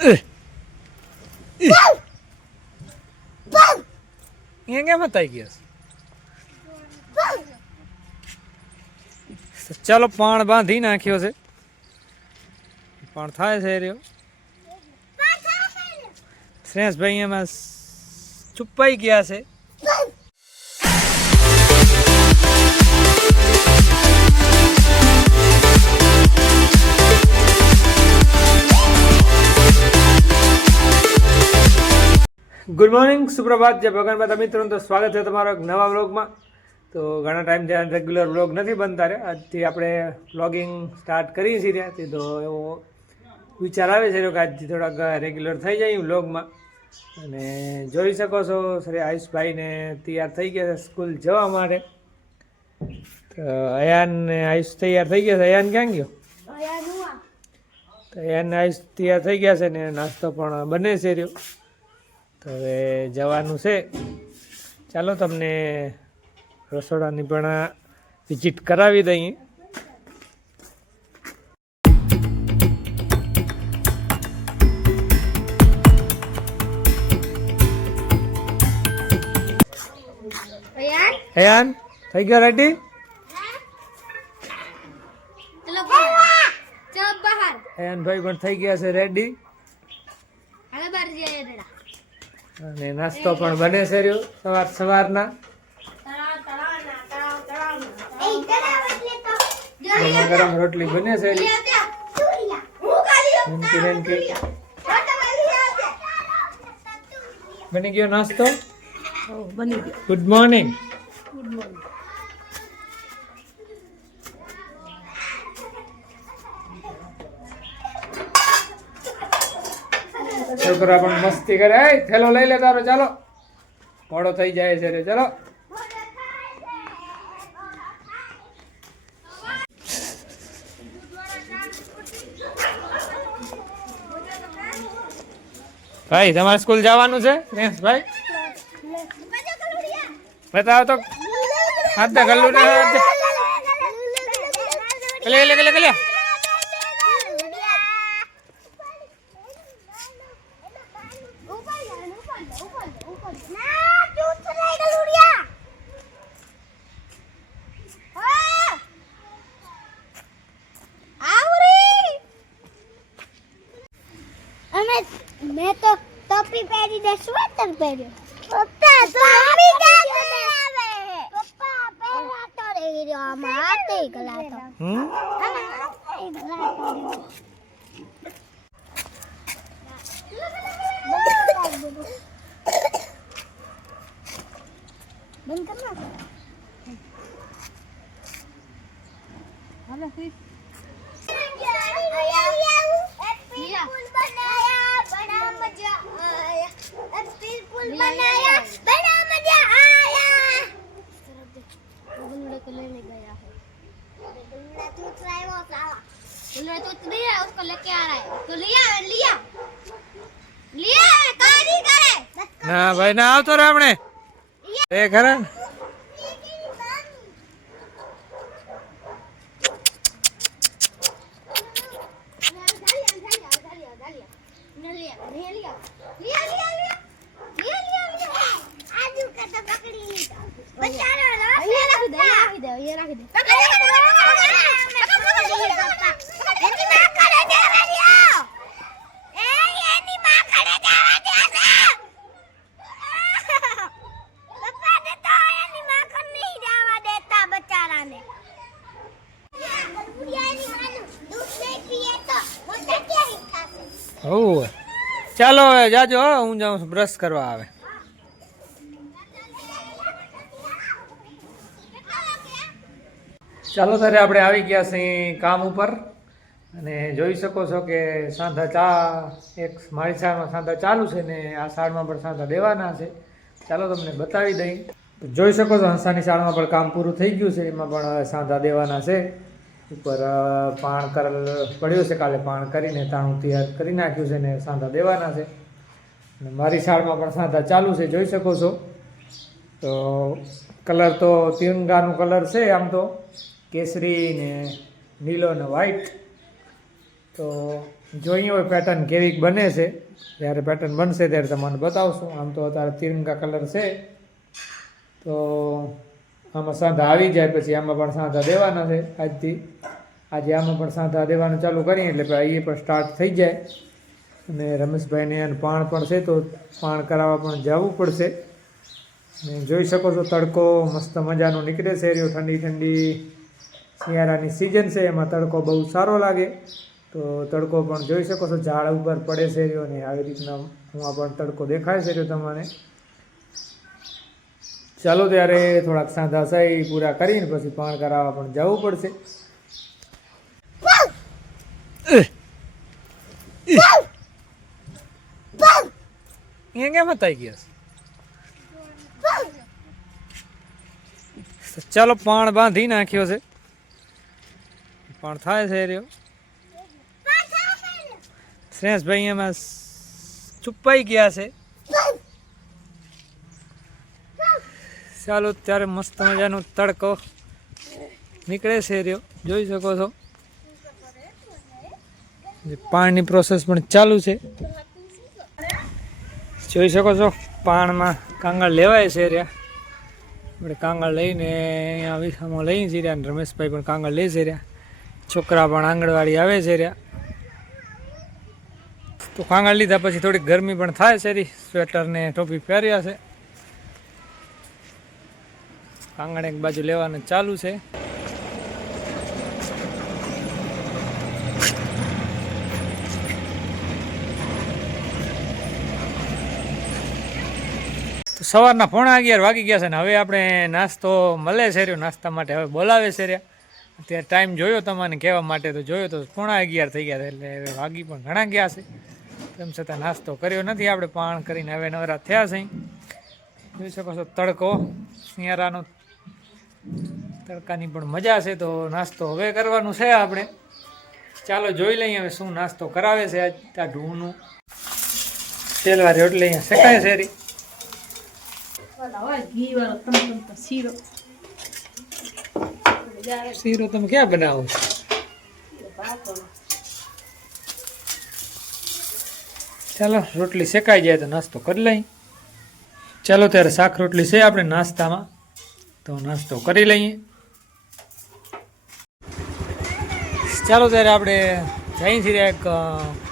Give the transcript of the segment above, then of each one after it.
અહીંયા કેમ હતા ગયા? ચાલો પાણ બાંધી નાખ્યો છે, પણ થાય છે રહ્યો. શ્રેષભાઈ એમાં છુપાઈ ગયા છે. ગુડ મોર્નિંગ, સુપ્રભાત. જય ભગવાન બધા મિત્રો, તો સ્વાગત છે તમારો એક નવા વ્લોગમાં. તો ઘણા ટાઈમથી રેગ્યુલર વ્લોગ નથી બનતા રહ્યા. આજથી આપણે વ્લોગિંગ સ્ટાર્ટ કરીએ છીએ ત્યાંથી, તો એવો વિચાર આવે છે કે આજથી થોડાક રેગ્યુલર થઈ જાય વ્લોગમાં. અને જોઈ શકો છો શ્રી આયુષભાઈને તૈયાર થઈ ગયા છે સ્કૂલ જવા માટે. તો અયાન ને આયુષ તૈયાર થઈ ગયા છે. અયાન ક્યાં ગયો? તો અયાન આયુષ તૈયાર થઈ ગયા છે ને નાસ્તો પણ બને છે રહ્યો. તો હવે જવાનું છે. ચાલો તમને રસોડાની પણ વિઝિટ કરાવી દઈએ. અયાન થઈ ગયો રેડી? અયાન ભાઈ પણ થઈ ગયા છે રેડી. અને નાસ્તો પણ બને છે રહ્યો સવારના. ગરમા ગરમ રોટલી બને છે. બની ગયો નાસ્તો? બની ગયો. Good morning. છોકરા પણ મસ્તી કરે. થેલો લઈ લે તારો, ચાલો મોડો થઈ જાય છે રે. ચાલો ભાઈ, તમારે સ્કૂલ જવાનું છે? ભાઈ બતાવો તો. હાથ દે ગલ્લુ ને લે. मैं तो टोपी पहनी ने स्वेटर पहन्यो. पप्पा तो मम्मी क्या बनावे है? पप्पा पहला तो रे રહ્યો આમાં હાથે ગલાતો. આમાં હાથે ગલાતો. બંધ કરના. હાલો ફિર उसको लेके आ रहा है. तो लिया काजी करे ના ભાઈ ના આવતો રે આપણે એ ખરા. ચાલો હવે જાજો, હું જાઉં બ્રશ કરવા. આવે ચાલો ત્યારે આપણે આવી ગયા છીએ કામ ઉપર. અને જોઈ શકો છો કે સાંધા ચા એક મારી સાઈડમાં સાંધા ચાલુ છે ને આ સાઈડમાં પણ સાંધા દેવાના છે. ચાલો તમને બતાવી દઈ. જોઈ શકો છો હંસાની સાઈડમાં પણ કામ પૂરું થઈ ગયું છે. એમાં પણ સાંધા દેવાના છે. ઉપર પાણ કરેલ પડ્યું છે. કાલે પાણ કરીને તાણું તૈયાર કરી નાખ્યું છે ને સાંધા દેવાના છે. અને મારી શાળમાં પણ સાંધા ચાલુ છે, જોઈ શકો છો. તો કલર તો તિરંગાનો કલર છે, આમ તો કેસરી ને નીલો ને વ્હાઈટ. તો જોઈએ હવે પેટર્ન કેવીક બને છે. જ્યારે પેટર્ન બનશે ત્યારે તમને બતાવશું. આમ તો અત્યારે તિરંગા કલર છે, તો આમાં સાંધા આવી જાય પછી આમાં પણ સાંધા દેવાના છે. આજે આમાં પણ સાંધા દેવાનું ચાલુ કરીએ એટલે એ પણ સ્ટાર્ટ થઈ જાય. અને રમેશભાઈને પાણ પણ છે, તો પાણ કરાવવા પણ જવું પડશે. અને જોઈ શકો છો તડકો મસ્ત મજાનો નીકળે છે. ઠંડી ઠંડી શિયાળાની સિઝન છે, એમાં તડકો બહુ સારો લાગે. તો તડકો પણ જોઈ શકો છો ઝાડ ઉપર પડે છે રહ્યો, ને આવી રીતના હું પણ તડકો દેખાય છે રહ્યો તમને. ચાલો ત્યારે થોડાક સાંધા સહી પૂરા કરીને પછી પાણ કરાવવા પણ જવું પડશે. અહીંયા કેમ હતા ગયા? ચાલો પાણ બાંધી નાખ્યો છે, પણ થાય છે રહ્યો. શ્રેષભાઈ એમાં છુપાઈ ગયા છે. ચાલો ત્યારે મસ્ત મજાનો તડકો નીકળે છે રહ્યો, જોઈ શકો છો. પાણીની પ્રોસેસ પણ ચાલુ છે, જોઈ શકો છો. પાણમાં કાંગળ લેવાય છે રહ્યા. આપણે કાંગળ લઈને અહીંયા વિસામાં લઈ જઈ રહ્યા, અને રમેશભાઈ પણ કાંગળ લે છે રહ્યા. છોકરા પણ આંગણવાડી આવે છે રહ્યા. તો કાંગળ લીધા પછી થોડીક ગરમી પણ થાય છે રી. સ્વેટર ને ટોપી પહેર્યા છે. કાંગળ એક બાજુ લેવાનું ચાલુ છે. તો સવારના 11:30 વાગી ગયા છે ને હવે આપણે નાસ્તો મળે છે રહ્યો. નાસ્તા માટે હવે બોલાવે છે રહ્યા. અત્યારે ટાઈમ જોયો તમને કહેવા માટે, તો જોયો તો 11:30 થઈ ગયા છે, એટલે હવે વાગી પણ ઘણા ગયા છે. તેમ છતાં નાસ્તો કર્યો નથી આપણે. પાણ કરીને હવે નવરા થયા છે. જોઈ શકો છો તડકો શિયાળાનો, તડકાની પણ મજા છે. તો નાસ્તો હવે કરવાનું છે આપણે. ચાલો જોઈ લઈએ હવે શું નાસ્તો કરાવે છે આજ. ત્યાં ઢૂંનું તેલવા રોટલી અહીંયા શેકાય છે રી. શીરો તમે ક્યાં બનાવો? ચાલો રોટલી શેકાઈ જાય તો નાસ્તો કરી લઈ. ચાલો ત્યારે શાક રોટલી છે આપણે નાસ્તામાં, તો નાસ્તો કરી લઈએ. ચાલો ત્યારે આપણે જઈ છીએ. એક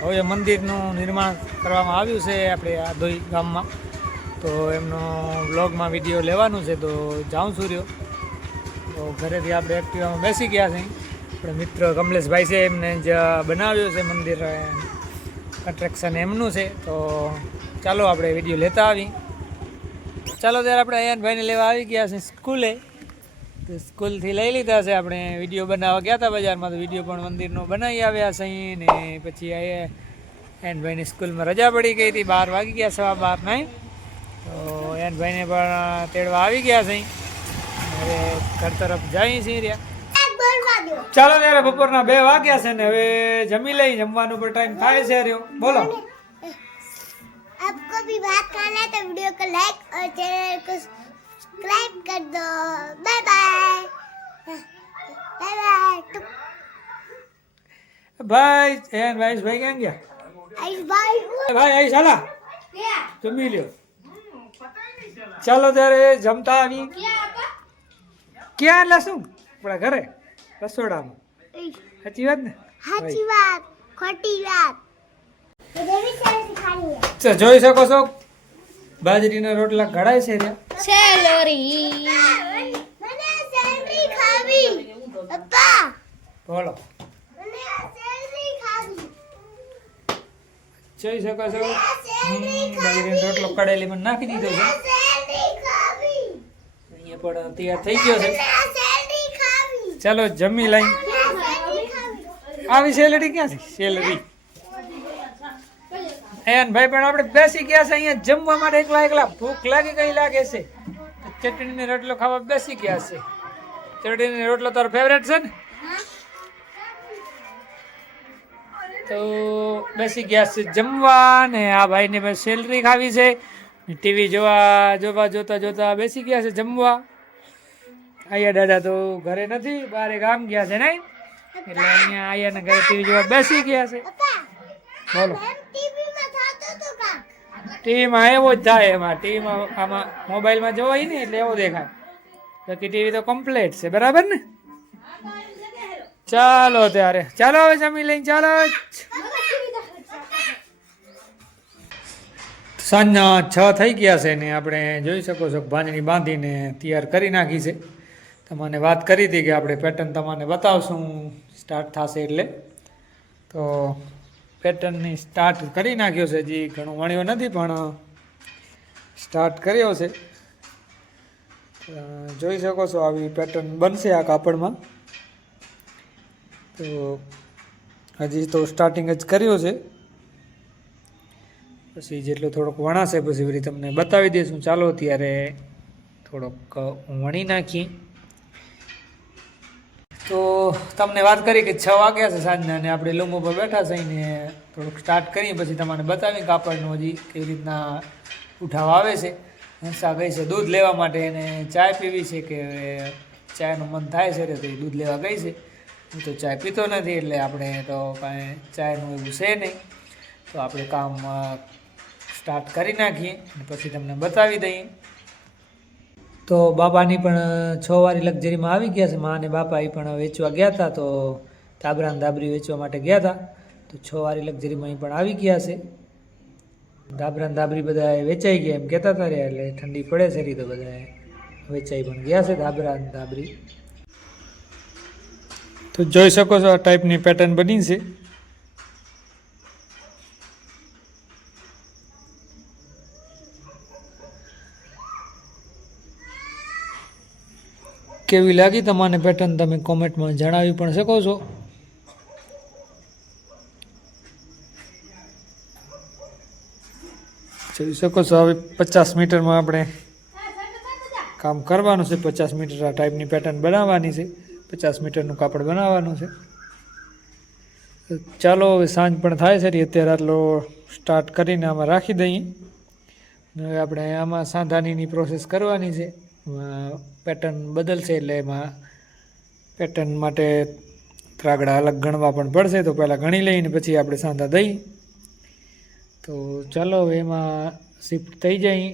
ભવ્ય મંદિરનું નિર્માણ કરવામાં આવ્યું છે આપણે આધોઈ ગામમાં, તો એમનો બ્લોગમાં વિડીયો લેવાનું છે. તો જાઉં છું રહ્યો. તો ઘરેથી આપણે એક્ટિવામાં બેસી ગયા છે. આપણે મિત્ર કમલેશભાઈ છે, એમને જ બનાવ્યું છે મંદિર, કન્સ્ટ્રક્શન એમનું છે. તો ચાલો આપણે વિડીયો લેતા આવી. ચાલો ત્યારે આપણે અયાનભાઈને લેવા આવી ગયા છે સ્કૂલે. તો સ્કૂલથી લઈ લીધા છે. આપણે વિડીયો બનાવવા ગયા હતા બજારમાં, તો વિડીયો પણ મંદિરનો બનાવી આવ્યા છે. ને પછી અયાનભાઈની સ્કૂલમાં રજા પડી ગઈ હતી, 12 વાગી ગયા, 12:15 નહીં. તો અયાનભાઈને પણ તેડવા આવી ગયા છે. હવે ઘર તરફ જઈએ છીએ રહ્યા. ચાલો ત્યારે બપોરના 2 વાગ્યા છે ને હવે જમી લઈ. જમવાનું પણ ટાઈમ થાય છે રહ્યો. બોલો. आपको भी बात करना है तो वीडियो को लाइक और चैनल को सब्सक्राइब कर दो. Bye bye. Bye bye. ભાઈ ભાઈ ક્યાં ગયા? आइस भाई. ભાઈ આઈ સાલા જમી લ્યો. ચાલો ત્યારે જમતા આવી. ક્યાં એટલે શું? આપણા ઘરે રસોડામાં. સાચી વાત ને? સાચી વાત, ખોટી વાત. જોઈ શકો છો બાજરીના રોટલા ઘડાય છે રહ્યા. સેલરી. મને સેલરી ખાવી. પપ્પા. બોલો. મને સેલરી ખાવી. જોઈ શકો છો બાજરીનો રોટલો કડેલીમાં નાખી દીધો છે. સેલરી ખાવી. અહીંયા પણ તૈયાર થઈ ગયો છે. સેલરી ખાવી. ચાલો જમી લઈ. આવી સેલરી ક્યાંથી? સેલરી ભાઈ પણ આપણે બેસી ગયા છે અહીંયા જમવા માટે. એકલા ભૂખ લાગી ગઈ લાગે છે. ચટણીનો રોટલો ખાવા બેસી ગયા છે. ચટણીનો રોટલો તારો ફેવરેટ છે ને? તો બેસી ગયા છે જમવા. ને આ ભાઈને બસ સેલરી ખાવી છે. ટીવી જોતા બેસી ગયા છે જમવા. આયા દાદા તો ઘરે નથી, બારે ગામ ગયા છે નહીં, એટલે અહીંયા આયાના ઘરે ટીવી જોવા બેસી ગયા છે. બોલો ટીવીમાં થાતો તો કા ટીવીમાં એવો જ થાય, એમાં ટીવીમાં આમાં મોબાઈલમાં જોવાય ને એટલે એવો દેખાય, બાકી ટીવી તો કમ્પ્લીટ છે, બરાબર ને? ચાલો ત્યારે, ચાલો હવે જમી લઈને ચાલો. સાંજના 6 થઈ ગયા છે ને આપણે જોઈ શકો છો ભાંજણી બાંધીને તૈયાર કરી નાખી છે. તમને વાત કરી હતી કે આપણે પેટર્ન તમને બતાવશું સ્ટાર્ટ થશે એટલે, તો પેટર્નની સ્ટાર્ટ કરી નાખ્યો છે. હજી ઘણું વણ્યો નથી પણ સ્ટાર્ટ કર્યો છે. જોઈ શકો છો આવી પેટર્ન બનશે આ કાપડમાં. તો હજી તો સ્ટાર્ટિંગ જ કર્યો છે, પછી જેટલો થોડોક વણાશે પછી વળી તમને બતાવી દઈશું. ચાલો ત્યારે થોડોક વણી નાખીએ. તો તમને વાત કરી કે 6 વાગ્યા છે સાંજના અને આપણે લૂમ ઉપર બેઠા છે ને થોડુંક સ્ટાર્ટ કરીએ પછી તમને બતાવી કાપડનું હજી કેવી રીતના ઉઠાવ આવે છે. હંસા ગઈ છે દૂધ લેવા માટે અને ચાય પીવી છે કે ચાયનું મન થાય છે તો એ દૂધ લેવા ગઈ છે. હું તો ચાય પીતો નથી એટલે આપણે તો કાંઈ ચાયનું એવું છે નહીં, તો આપણે કામ સ્ટાર્ટ કરી નાખીએ અને પછી તમને બતાવી દઈએ. તો બાપાની પણ 6 વારી લક્ઝરીમાં આવી ગયા છે. મા અને બાપા એ પણ વેચવા ગયા હતા, તો ધાબરા ને ધાબરી વેચવા માટે ગયા હતા, તો 6 વારી લક્ઝરીમાં પણ આવી ગયા છે. ધાબરા ને ધાબરી બધા વેચાઈ ગયા એમ કહેતા હતા રહ્યા, એટલે ઠંડી પડે છે રહી તો બધા વેચાઈ પણ ગયા છે ધાબરા ને ધાબરી. તો જોઈ શકો છો આ ટાઈપની પેટર્ન બની છે. કેવી લાગી તમને પેટર્ન તમે કોમેન્ટમાં જણાવી પણ શકો છો. જોઈ શકો છો હવે 50 મીટરમાં આપણે કામ કરવાનું છે. 50 મીટર આ ટાઈપની પેટર્ન બનાવવાની છે, 50 મીટરનું કાપડ બનાવવાનું છે. ચાલો હવે સાંજ પણ થાય છે, અત્યારે આટલો સ્ટાર્ટ કરીને આમાં રાખી દઈએ. હવે આપણે આમાં સાંધાનીની પ્રોસેસ કરવાની છે. પેટર્ન બદલશે એટલે એમાં પેટર્ન માટે ત્રાગડા અલગ ગણવા પણ પડશે, તો પહેલાં ગણી લઈને પછી આપણે સાંધા દઈએ. તો ચાલો હવે એમાં શિફ્ટ થઈ જાય.